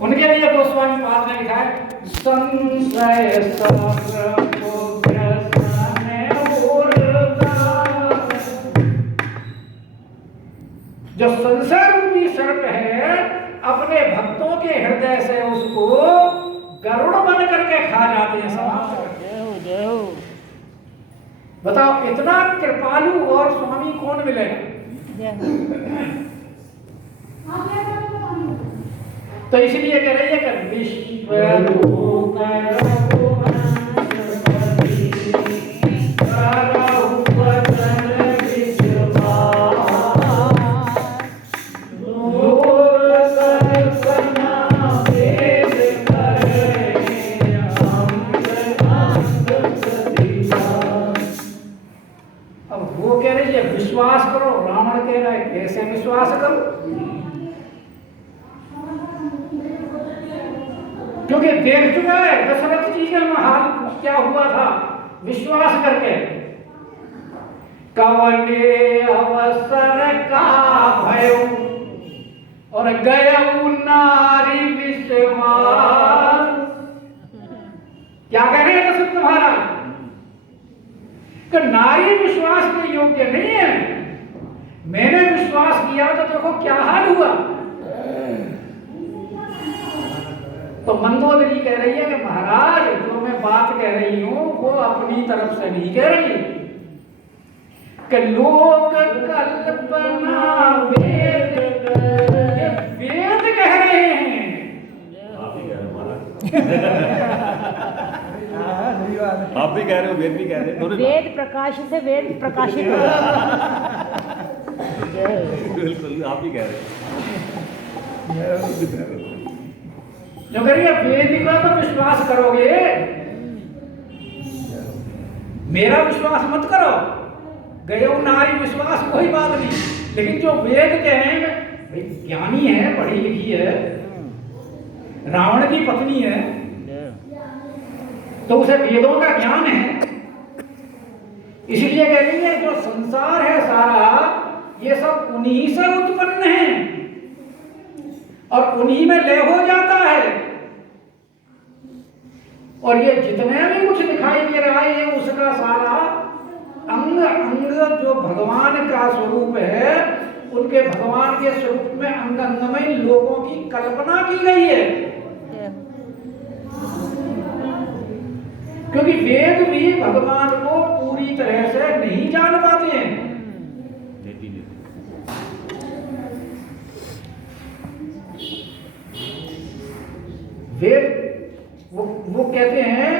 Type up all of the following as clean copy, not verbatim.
उनके लिए गोस्वामी पाद ने लिखा है संशय जो संसार रूपी सर्प है अपने भक्तों के हृदय से उसको गरुड़ बन करके खा जाते हैं, समाप्त करते हैं। बताओ इतना कृपालु और स्वामी कौन मिलेगा? तो इसलिए कह रही है कि विश्व विश्वास करो। रावण कह रहा है कैसे विश्वास करो? क्योंकि देख चुका है दशरथ जी के हाल क्या हुआ था विश्वास करके। कवने अवसर का भयो और गयऊ नारी विश्वास। क्या कह रहे हैं दशरथ महाराज? नारी विश्वास के योग्य नहीं है। मैंने विश्वास किया तो देखो क्या हाल हुआ। तो मंदोदरी कह रही है कि महाराज जो मैं बात कह रही हूं वो अपनी तरफ से नहीं कह रही कि लोक कल्पना वेद कह रहे हैं। आप ही कह रहे हो महाराज। आप भी कह रहे हो, वेद भी कह रहे हो। वेद प्रकाश से वेद प्रकाशित हो। बिल्कुल आप ही कह रहे हो। जो करिए वेद का तो विश्वास करोगे, मेरा विश्वास मत करो। गयो नारी विश्वास कोई बात नहीं, लेकिन जो वेद के हैं भाई ज्ञानी है, पढ़ी लिखी है, रावण की पत्नी है तो उसे वेदों का ज्ञान है। इसलिए कह रही है जो संसार है सारा ये सब उन्हीं से उत्पन्न है और उन्हीं में लय हो जाता है। और ये जितने भी कुछ दिखाई दे रहा है ये उसका सारा अंग अंग जो भगवान का स्वरूप है, उनके भगवान के स्वरूप में अंग अंग में लोगों की कल्पना की गई है। क्योंकि वेद भी भगवान को पूरी तरह से नहीं जान पाते हैं। वेद वो कहते हैं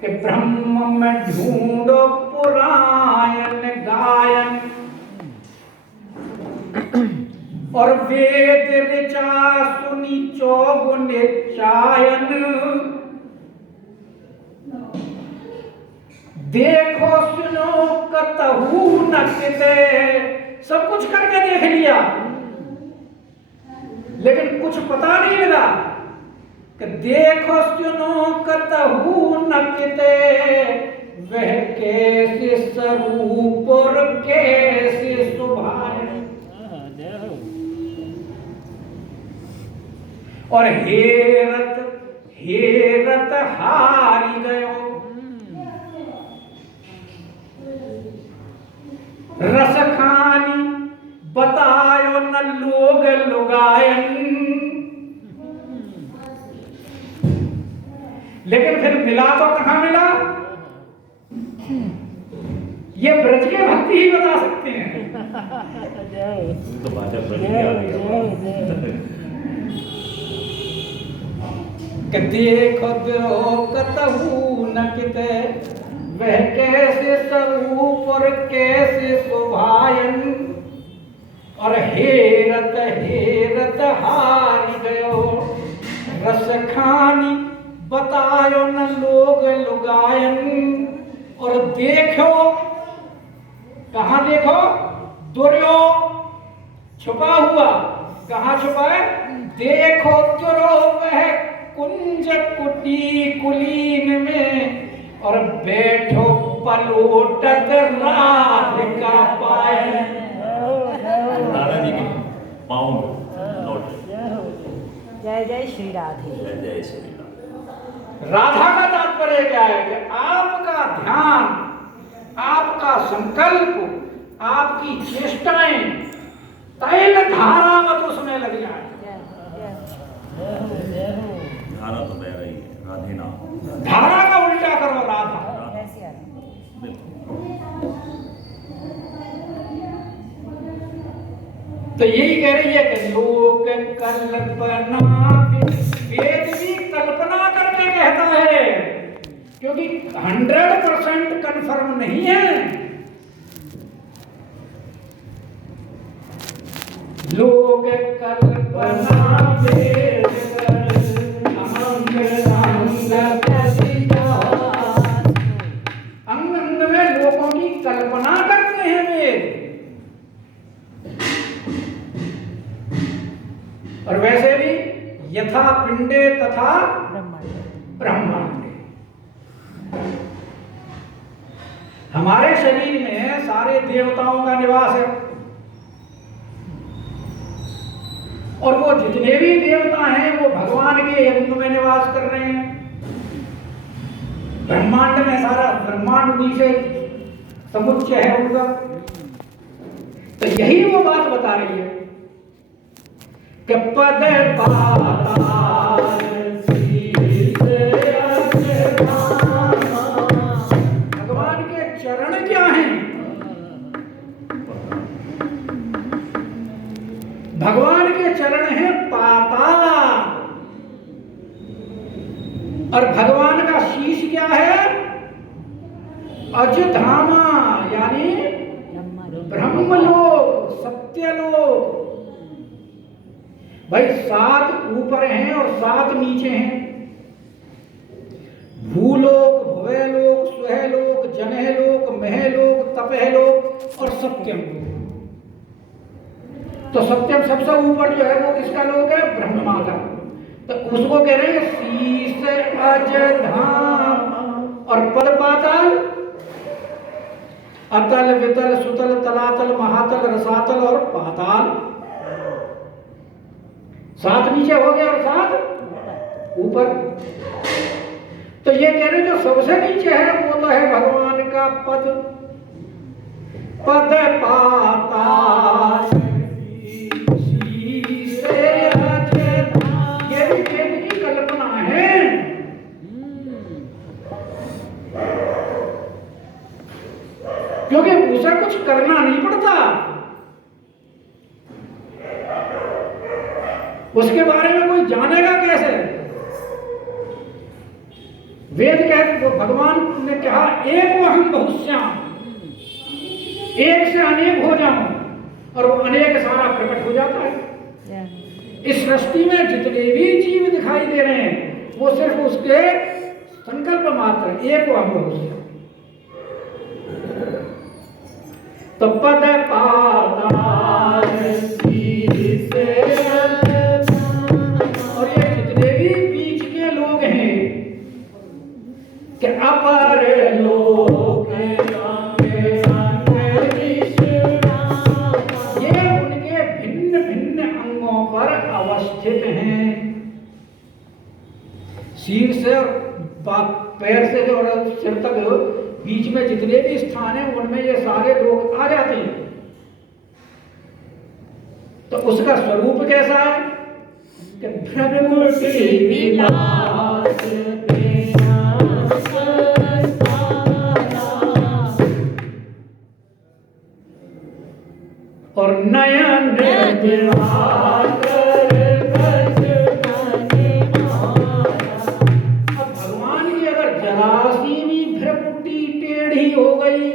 कि ब्रह्म में ढूंढो पुरायण गायन और वेद ऋचा सुनी चौगुन चायन। देखो सुनो कतहु न किते, सब कुछ करके देख लिया लेकिन कुछ पता नहीं लगा कि देखो सुनो कतहु न किते, वह कैसे स्वरूप और कैसे सुभाए। और हेरत हेरत हारी गयो, रस खानी बतायो न लोग लुगायन। लेकिन फिर मिला तो कहां मिला? ये ब्रज के भक्ति ही बता सकते हैं। तो बात है ब्रज की आ गई। देखो द्रो कतहु न किते, वह कैसे स्वरूप और कैसे शोभायन। और हेरत हेरत हारी गयो, रस खानी बतायो न लोग लुगायन। और देखो कहां देखो? दुर्यो छुपा हुआ, कहां छुपा है? देखो दुरो वह कुंज कुटी कुलीन में, और बैठो पलोटत राधिका पाए। राधा जी के पाँव में लौट जय जय श्री राधे। जय जय श्री राम। राधा का तात्पर्य क्या है कि आपका ध्यान, आपका संकल्प, आपकी चेष्टाएं तैल धारावत उसमें लग जाए। धारा तो बह रही है, राधे नाम। धारा का उल्टा करो, राधा। तो यही कह रही है कि लोक कल्पना, वेद भी कल्पना करके कहता है, क्योंकि 100% कंफर्म नहीं है। लोक कल्पना वेद अंग अंग में लोगों की कल्पना करते हैं वेद। और वैसे भी यथा पिंडे तथा ब्रह्मांडे, हमारे शरीर में सारे देवताओं का निवास है, और वो जितने भी देवता हैं वो भगवान के अंग में निवास कर रहे हैं। ब्रह्मांड में सारा ब्रह्मांड उन्हीं से समुच्चय है उनका। तो यही वो बात बता रही है कि पद पाताल शीश भगवान के चरण क्या हैं? भगवान के चरण हैं पाताल, और भगवान का शीश क्या है? अजधामा, यानी ब्रह्मलोक, सत्यलोक। भाई 7 ऊपर हैं और 7 नीचे हैं। भूलोक, भुवलोक, स्वहलोक, जनहलोक, महलोक, तपहलोक और सत्यम लोक। तो सत्यम सबसे ऊपर जो है वो किसका लोक है? ब्रह्मा का। तो उसको कह रहे हैं शीश अजधाम। और पद पाताल, अतल, वितल, सुतल, तलातल, महातल, रसातल और पाताल। 7 नीचे हो गए और 7 ऊपर। तो ये कह रहे जो सबसे नीचे है वो तो है भगवान का पद। पद पाताल शीश अजधाम, ये भी वेद की कल्पना है। क्योंकि उसे कुछ करना नहीं पड़ता, उसके बारे में कोई जानेगा कैसे? वेद कहते, भगवान ने कहा एक अहम बहुश्याम, एक से अनेक हो जाऊं, और वो अनेक सारा प्रकट हो जाता है। इस सृष्टि में जितने भी जीव दिखाई दे रहे हैं वो सिर्फ उसके संकल्प मात्र, एक अहम बहुश्याम। तो पद पाताल शीश और ये जितने भी बीच के लोग हैं कि अपर लोक, ये उनके भिन्न भिन्न अंगों पर अवस्थित हैं। सिर से और पैर से और सिर तक बीच में जितने भी स्थान हैं उनमें ये सारे लोग आ जाते हैं। तो उसका स्वरूप कैसा है कि भ्रमति विलास और नयन भगवान की अगर जरा सी भी भ्रकुटी टेढ़ी हो गई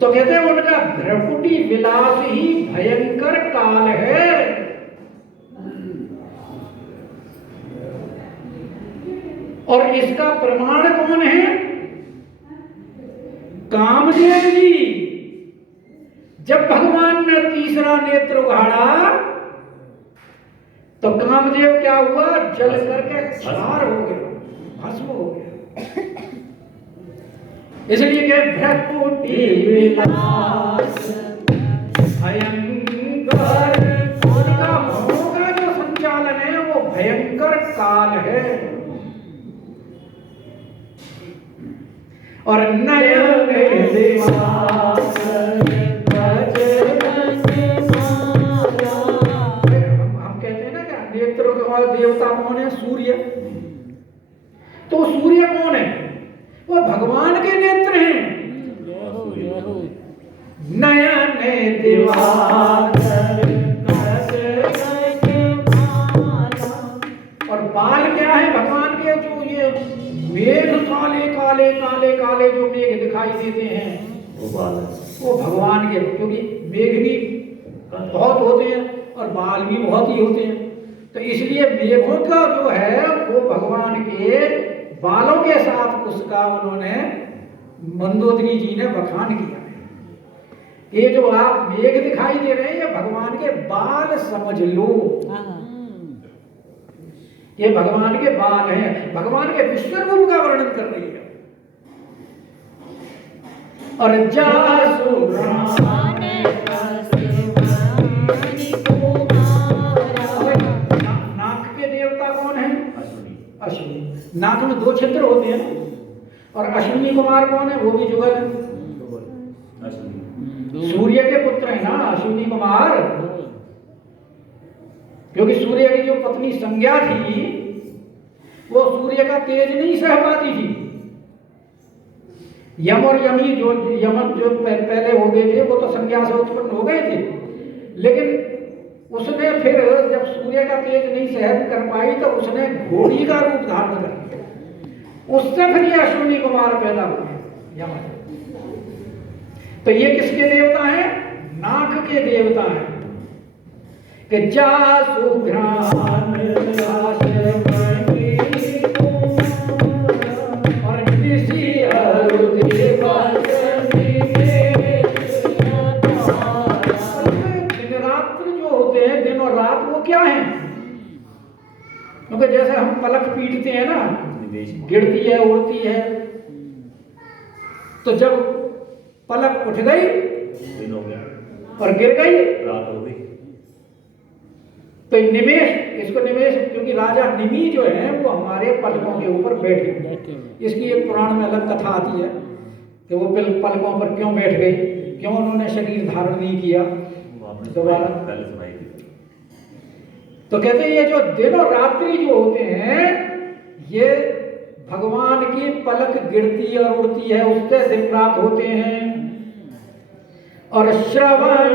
तो कहते हैं उनका भ्रकुटी विलास ही भयंकर काल है। और इसका प्रमाण कौन है? कामदेव जी। जब भगवान ने तीसरा नेत्र उघाड़ा तो कामदेव क्या हुआ? जल करके क्षार हो गया, भस्म हो गया। इसलिए कि भ्रकुटी विलास भयंकर, उनका और नयन हम कहते हैं ना क्या नेत्र और देवता कौन है? सूर्य। तो सूर्य कौन है? वो भगवान के नेत्र हैं। नयन दिवाकर और बाल क्या है भगवान के? जो ये मेघ काले काले काले काले जो मेघ दिखाई देते हैं वो बाल है। वो भगवान के, क्योंकि मेघ भी बहुत होते हैं और बाल भी बहुत ही होते हैं, तो इसलिए मेघों का जो है वो भगवान के बालों के साथ उसका उन्होंने मंदोदरी जी ने बखान किया है। ये जो आप मेघ दिखाई दे रहे हैं ये भगवान के बाल समझ लो, ये भगवान के बाल हैं, भगवान के विश्व रूप का वर्णन कर रही है। और जासु नाक के देवता कौन है? अश्विनी। नाक में 2 छिद्र होते हैं और अश्विनी कुमार कौन है? वो भी जुगल है, सूर्य के पुत्र है ना अश्विनी कुमार। क्योंकि सूर्य की जो पत्नी संज्ञा थी वो सूर्य का तेज नहीं सह पाती थी। यम और यमी जो यमन जो पहले हो गए थे वो तो संज्ञा से उत्पन्न हो गए थे, लेकिन उसने फिर जब सूर्य का तेज नहीं सहन कर पाई तो उसने घोड़ी का रूप धारण कर लिया, उससे फिर ये अश्विनी कुमार पैदा हुए यमन। तो ये किसके देवता हैं? नाक के देवता हैं। कि जासु घ्राण और निशी दिन रात्र जो होते हैं, दिन और रात, वो क्या है? क्योंकि जैसे हम पलक पीटते हैं ना, गिरती है उड़ती है, तो जब पलक उठ गई दिन हो गया और गिर गई रात हो गई, तो निमेश, इसको निमेश, क्योंकि राजा निमि जो है वो हमारे पलकों के ऊपर बैठे। इसकी एक पुराण में अलग कथा आती है कि वो पलकों पर क्यों बैठ गई, क्यों उन्होंने शरीर धारण नहीं किया दोबारा। तो कहते हैं ये जो दिन और रात्रि जो होते हैं ये भगवान की पलक गिरती और उड़ती है, उससे दिन रात होते हैं। और श्रवण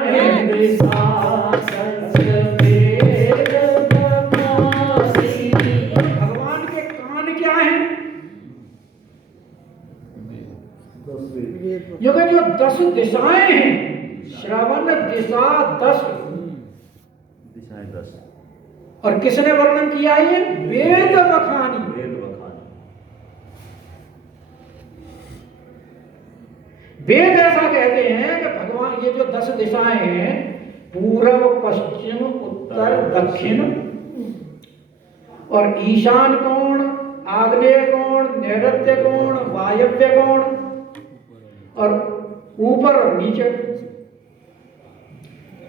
भगवान के कान क्या हैं? क्योंकि जो 10 दिशाएं हैं, श्रवण दिशा 10 दिशाएं 10। और किसने वर्णन किया ये? वेद बखानी। वेद बखानी। वेद ऐसा कहते हैं कि भगवान ये जो 10 दिशाएं हैं, पूर्व पश्चिम उत्तर दक्षिण और ईशान कोण, आग्नेय कोण, नैऋत्य कोण, वायव्य कोण और ऊपर और नीचे,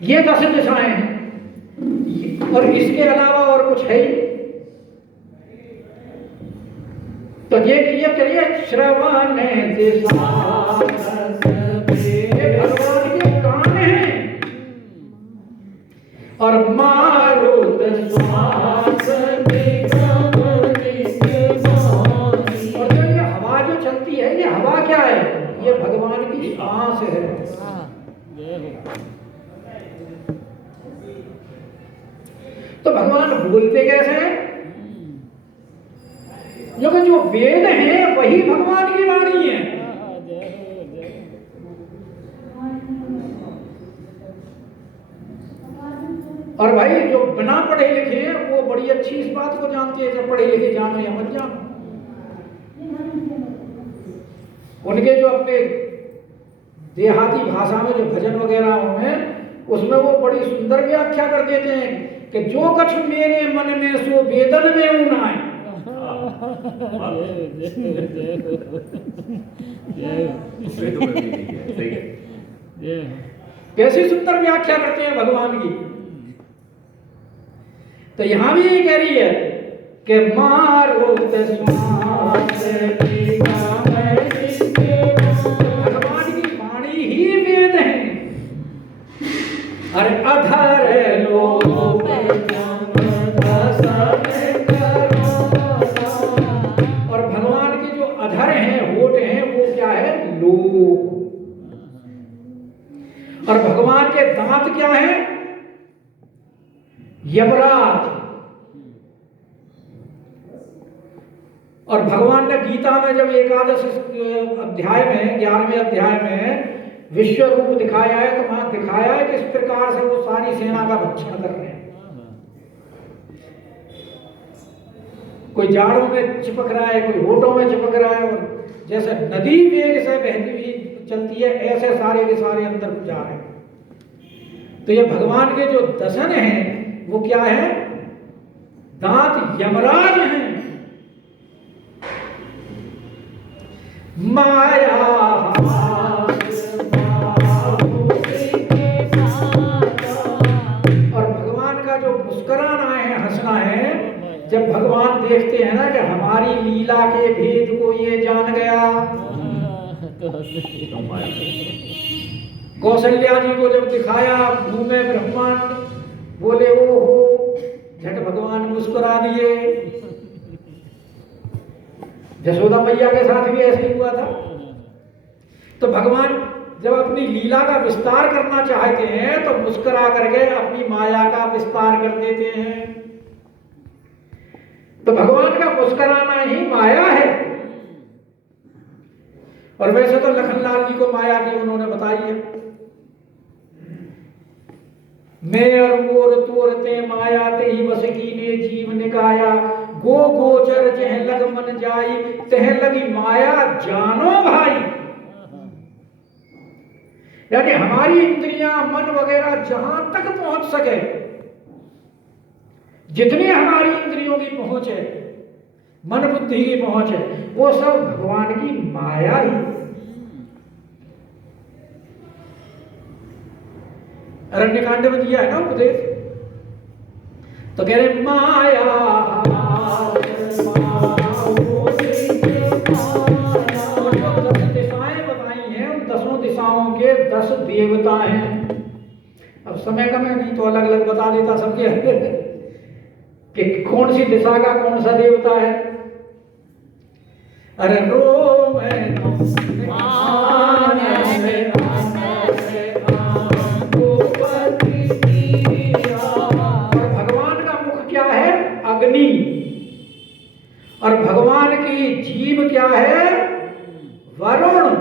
ये 10 दिशाएं हैं। और इसके अलावा और कुछ है ही। तो ये करिए श्रवण दिशा भगवान के कान हैं। और मारुत श्वास और जो ये हवा जो चलती है, ये हवा क्या है? ये भगवान की सांस है। तो भगवान बोलते कैसे हैं? क्योंकि जो वेद हैं वही भगवान की वाणी है। और भाई जो बिना पढ़े लिखे हैं वो बड़ी अच्छी इस बात को जानते हैं, जब पढ़े लिखे जानो या मत जानो। उनके जो अपने देहाती भाषा में जो भजन वगैरह हैं उसमें वो बड़ी सुंदर व्याख्या कर देते हैं कि जो कछ मेरे मन में सो वेदन में ऊन आए। कैसी सुंदर व्याख्या करते हैं भगवान की। तो यहां भी ये कह रही है कि मारुत श्वास अरे अधर लोक और भगवान के जो अधर हैं, होठ हैं, वो क्या है? लोक। और भगवान के दांत क्या हैं? यमराज। और भगवान ने गीता में जब एकादश अध्याय में 11वें अध्याय में विश्व रूप दिखाया है, तो वहां दिखाया है कि इस प्रकार से वो सारी सेना का भक्षण कर रहे हैं। कोई जाड़ों में चिपक रहा है, कोई होठों में चिपक रहा है, और जैसे नदी वेग से बहती हुई चलती है, ऐसे सारे के सारे अंदर जा रहे हैं। तो ये भगवान के जो दसन हैं वो क्या है? दांत यमराज हैं। माया और भगवान का जो मुस्कुराना है, हंसना है, जब भगवान देखते हैं ना कि हमारी लीला के भेद को ये जान गया। कौशल्या जी को जब दिखाया मुंह में ब्रह्मांड, बोले ओ हो, झट भगवान मुस्कुरा दिए। यशोदा मैया के साथ भी ऐसे ही हुआ था। तो भगवान जब अपनी लीला का विस्तार करना चाहते हैं तो मुस्कुरा करके अपनी माया का विस्तार कर देते हैं। तो भगवान का मुस्कुराना ही माया है। और वैसे तो लखनलाल जी को माया की उन्होंने बताई है, मैं और मोर तोरते माया ते ही बस कीने जीव निकाया, गो गोचर जह लग मन जाई, तह लगी माया जानो भाई। यानी हमारी इंद्रियां, मन वगैरह जहां तक पहुंच सके, जितनी हमारी इंद्रियों की पहुंच है, मन बुद्धि की पहुंच है, वो सब भगवान की माया ही। अरण्यकांड में दिया है ना उपदेश, तो कह रहे माया दिशाएं बताई हैं, उन 10 दिशाओं के 10 देवता हैं। अब समय कम है, नहीं तो अलग अलग बता देता सबके कि कौन सी दिशा का कौन सा देवता है। अरे रोम अग्नि, और भगवान की जीभ क्या है? वरुण।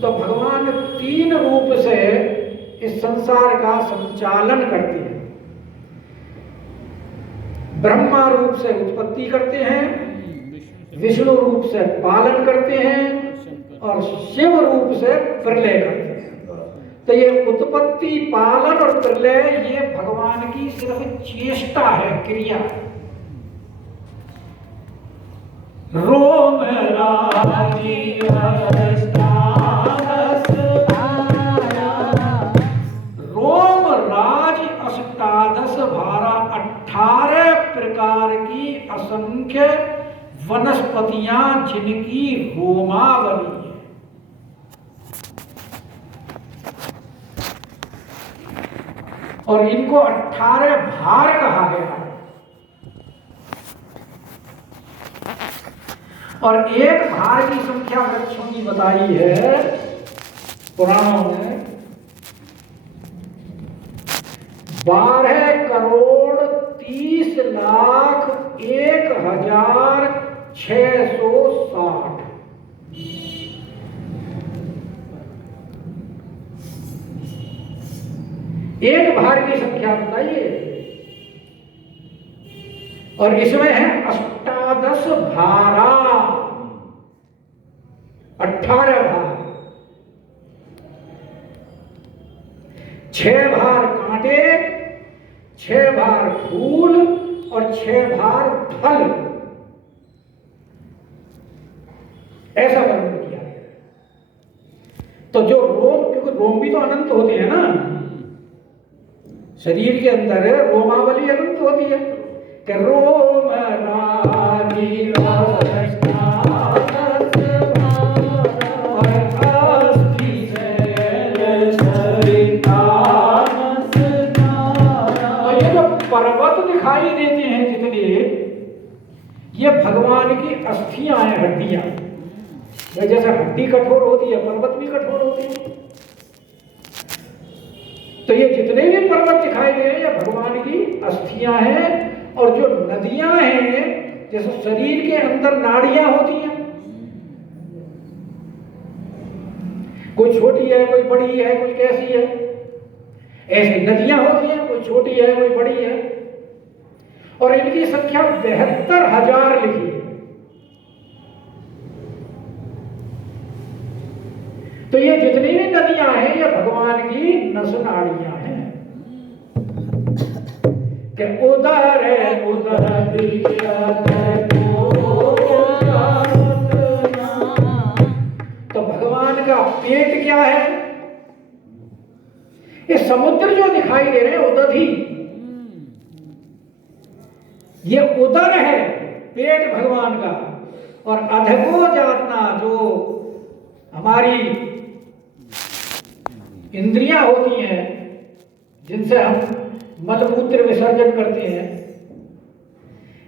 तो भगवान 3 रूप से इस संसार का संचालन करते हैं। ब्रह्मा रूप से उत्पत्ति करते हैं, विष्णु रूप से पालन करते हैं, और शिव रूप से प्रलय करते हैं। तो ये उत्पत्ति, पालन और प्रलय ये भगवान की सिर्फ चेष्टा है, क्रिया। रोम रोम राज अष्टादश भारा 18 प्रकार की असंख्य वनस्पतियां जिनकी रोमावली है। और इनको 18 भार कहा गया है। और एक भार की संख्या वृक्षों की बताई है पुराणों में 12 करोड़ 30 लाख 1,660। एक भार की संख्या बताइए। और इसमें है अष्टादश भारा, 18 भार, 6 भार कांटे, 6 भार फूल और 6 भार फल। ऐसा वर्णन किया गया। तो जो रोम, क्योंकि रोम भी तो अनंत होते हैं ना, शरीर के अंदर रोमावली अनंत होती है। कि रोम राजी पर्वत दिखाई देते हैं जितने, ये भगवान की अस्थियां हैं, हड्डियां। जैसे हड्डी कठोर होती है, पर्वत भी कठोर होती है। तो ये जितने भी पर्वत दिखाई दे रहे हैं, ये भगवान की अस्थियां हैं। और जो नदियां हैं, जैसे शरीर के अंदर नाड़ियां होती हैं, कोई छोटी है, कोई बड़ी है, कोई कैसी है, ऐसी नदियां होती हैं, कोई छोटी है, कोई बड़ी है। और इनकी संख्या 72,000 लिखी है। तो ये जितनी भी नदियां हैं, ये भगवान की नसनाड़ियां हैं। कि उदर है उदर तो भगवान का पेट क्या है? ये समुद्र जो दिखाई दे रहे हैं, उदधि, ये उदर है, पेट भगवान का। और अधगो जातना, जो हमारी इंद्रियां होती हैं, जिनसे हम मलमूत्र विसर्जन करते हैं,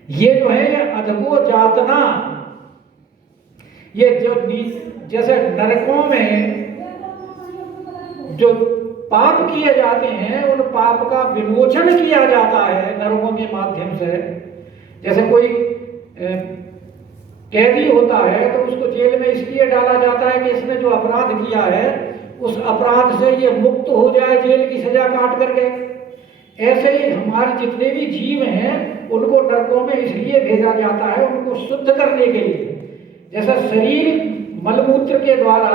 ये जो है ये अधगो जातना, ये जो जैसे नरकों में जो पाप किए जाते हैं, उन पाप का विमोचन किया जाता है नरकों के माध्यम से। जैसे कोई कैदी होता है तो उसको जेल में इसलिए डाला जाता है कि इसने जो अपराध किया है, उस अपराध से ये मुक्त हो जाए जेल की सजा काट करके। ऐसे ही हमारे जितने भी जीव हैं, उनको नरकों में इसलिए भेजा जाता है, उनको शुद्ध करने के लिए। जैसा शरीर मलमूत्र के द्वारा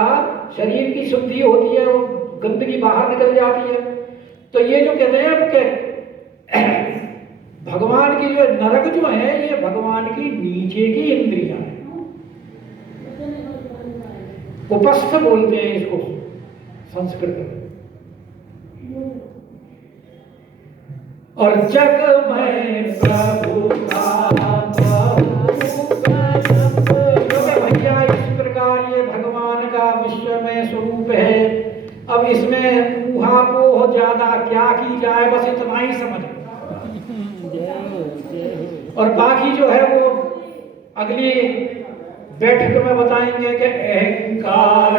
शरीर की शुद्धि होती है, वो गंदगी बाहर निकल जाती है। तो ये जो कहते हैं कि भगवान की जो नरक जो है, ये भगवान की नीचे की इंद्रियां हैं। उपस्थ बोलते हैं इसको संस्कृत में। और जग में प्रभु का भैया, इस प्रकार ये भगवान का विश्व में स्वरूप है। अब इसमें ऊहापोह ज्यादा क्या की जाए, बस इतना ही समझ। और बाकी जो है वो अगली बैठक में बताएंगे कि अहंकार